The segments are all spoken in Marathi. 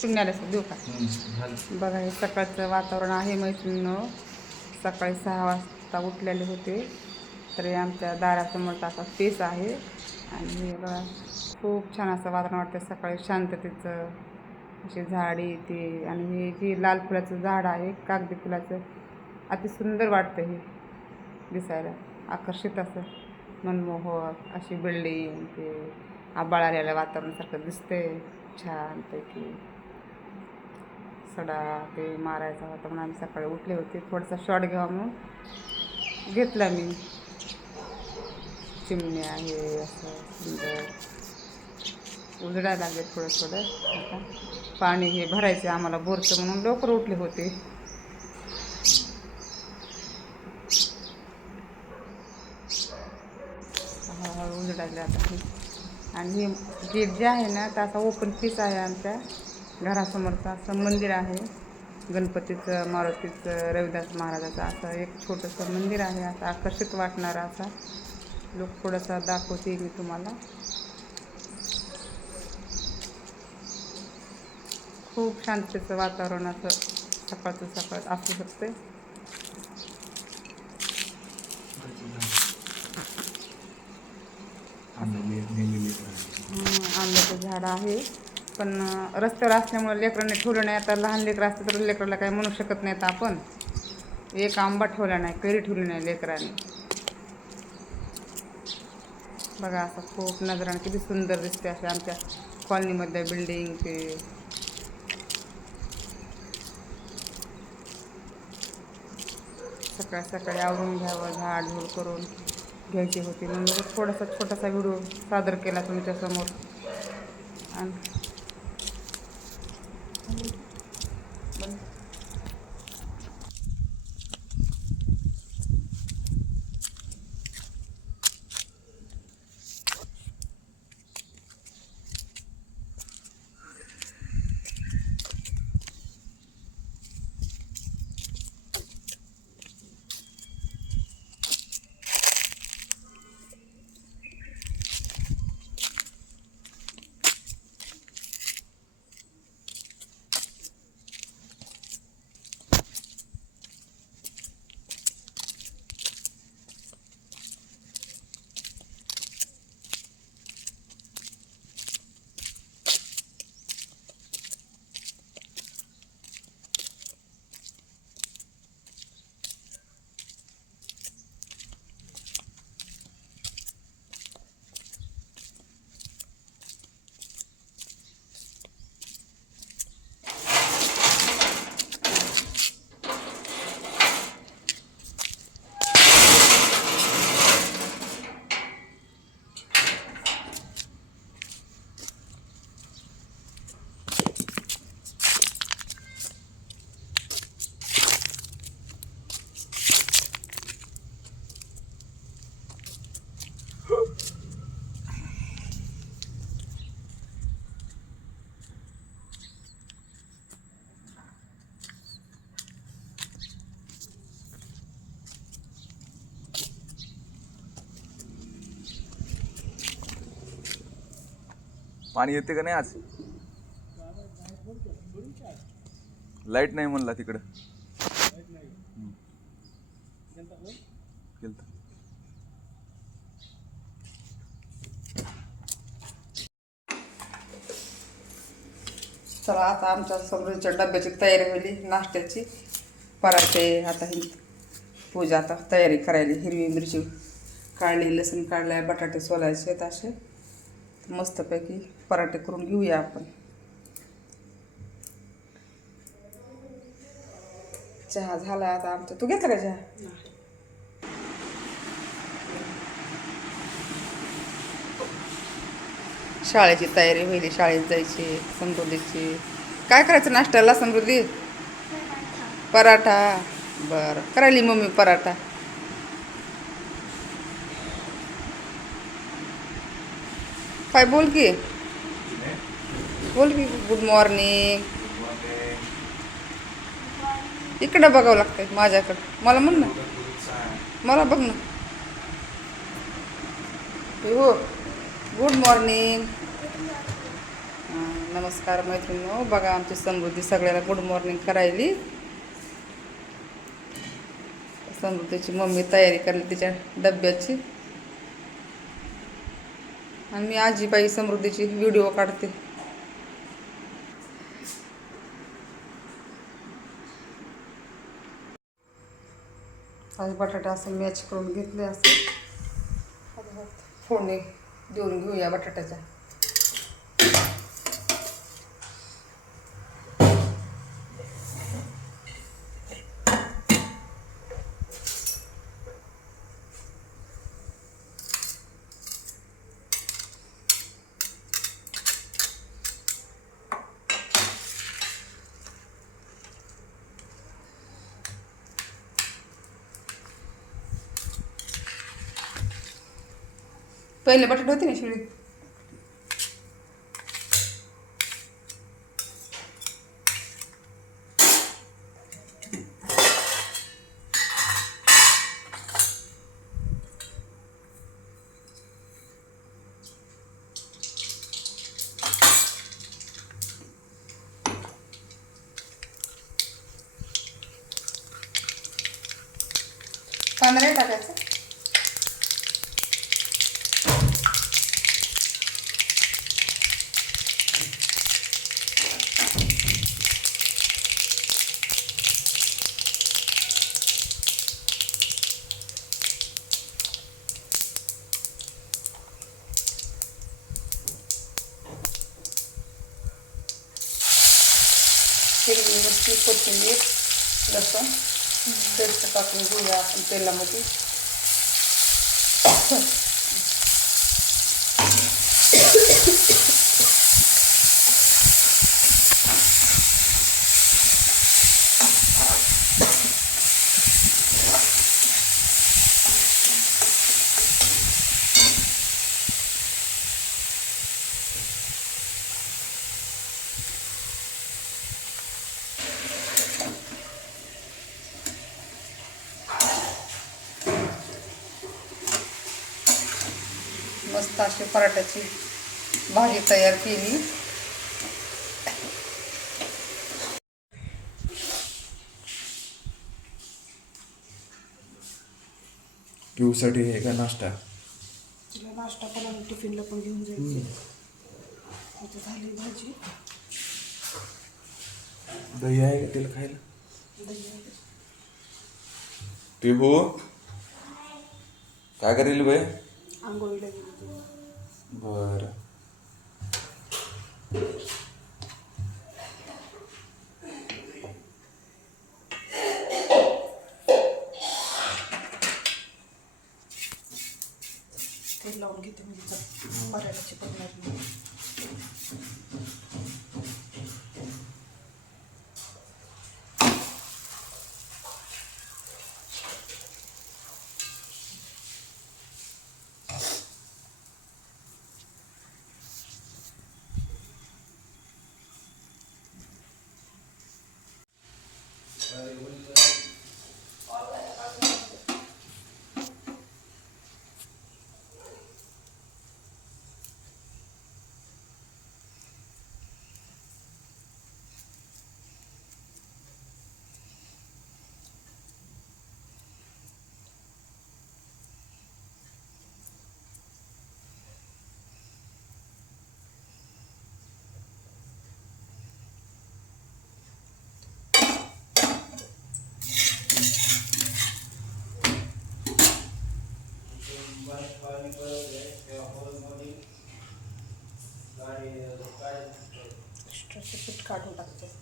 चिमण्याला देऊ का? झालं. बघा हे सकाळचं वातावरण आहे मैत्रिणीनं. सकाळी 6 वाजता उठलेले होते तरी आमच्या दारासमोरचा असा स्पेस आहे आणि हे बघा खूप छान असं वातावरण वाटतं सकाळी शांततेचं. अशी झाडी ते आणि हे जे लाल फुलाचं झाड आहे कागदी फुलाचं अति सुंदर वाटतं हे दिसायला. आकर्षित असं मनमोहक अशी बिल्डिंग ते आभाळ आलेलं वातावरणासारखं दिसतंय छानपैकी. सडा ते मारायचा होता म्हणून आम्ही सकाळी उठले होते. थोडासा शॉट घ्यावा म्हणून घेतला मी. चिमण्या आहे असं सुंदर उजडायला लागले थोडं थोडं. आता पाणी हे भरायचे आम्हाला बोरचं म्हणून लवकर उठले होते. हळूहळू उजडायला आता हे. आणि हे गेट जे आहे ना तर असा ओपन पीस आहे आमच्या घरासमोरचं असं मंदिर आहे. गणपतीचं मारुतीचं रविदास महाराजाचं असं एक छोटंसं मंदिर आहे. असं आकर्षित वाटणारा असा लोक थोडासा दाखवते मी तुम्हाला. खूप शांततेचं वातावरण असं सकाळचं सकाळ असू शकते. आंब्याचं झाड आहे पण रस्त्यावर असल्यामुळे लेकरांनी ठेवलं नाही. आता लहान लेकरं असतं तर लेकराला काही म्हणू शकत नाहीत आपण. एक आंबा ठेवला नाही, कैरी ठेवली नाही लेकरांनी. बघा असं खूप नजराने किती सुंदर दिसते असे आमच्या कॉलनीमध्ये बिल्डिंग ते. सकाळ सकाळी आवरून घ्यावं, झाडझूड करून घ्यायची होती म्हणून थोडासा छोटासा व्हिडिओ सादर केला तुमच्यासमोर. आणि पाणी येते का नाही आज? लाईट नाही म्हणला तिकडं. चला आता आमच्या समृद्धीच्या डब्याची तयारी होईल नाश्त्याची. पराठे आता ही पूजा आता तयारी करायली. हिरवी मिरची काढली, लसूण काढलाय, बटाटे सोलायचे आहेत असे. मस्तपैकी पराठे करून घेऊया आपण. चहा झाला आता आमचा. तू घेतला का चहा? शाळेची तयारी होईल, शाळेत जायची समृद्धीची. काय करायचं नाश्त्याला समृद्धी? पराठा. बरं करायली मम्मी पराठा. काय बोल की गुड मॉर्निंग. इकडं बघावं लागतंय माझ्याकडं. मला म्हण ना, मला बघ ना. हो गुड मॉर्निंग. नमस्कार मैत्रिणींनो, बघा आमची समृद्धी सगळ्याला गुड मॉर्निंग करायली. समृद्धीची मम्मी तयारी करली तिच्या डब्याची आणि मी आजीबाई समृद्धीची व्हिडिओ काढते. आज बटाटे असं मॅच करून घेतले. असं फोडणी देऊन घेऊया बटाट्याच्या. पहिले बटाटे होते ना शिळी, कांदा नाही टाकायचा. हिरवी मिरची, कोथिंबीर, लसूण पेस्ट टाकून घेऊया आपण तेलामध्ये. मस्त अशी पराठ्याची भाजी तयार केली. पिऊसाठी हे का नाश्ता? तिला नाश्ता पण आणि टिफिनला पण घेऊन जायचे. आता झाली भाजी, दही आहे का तिला खायला? दही आहे. पिहू काय करेल बाई? आंघोळीला गेली ती. बरं. तेल लावून घेते मी तिचा पराठ्याची बनवली. एक्स्ट्राचं पीठ काढून टाकते.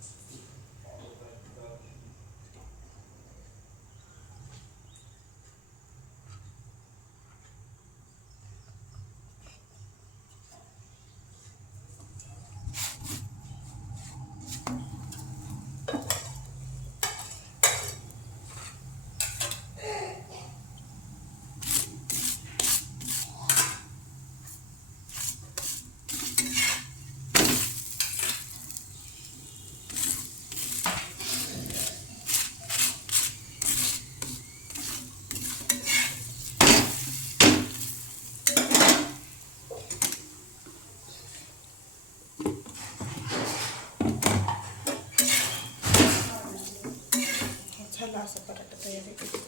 असा पराठा तयार आहे.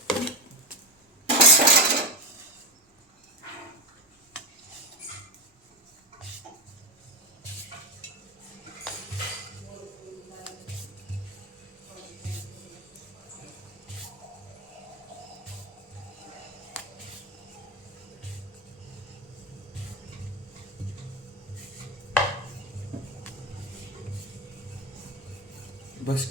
बस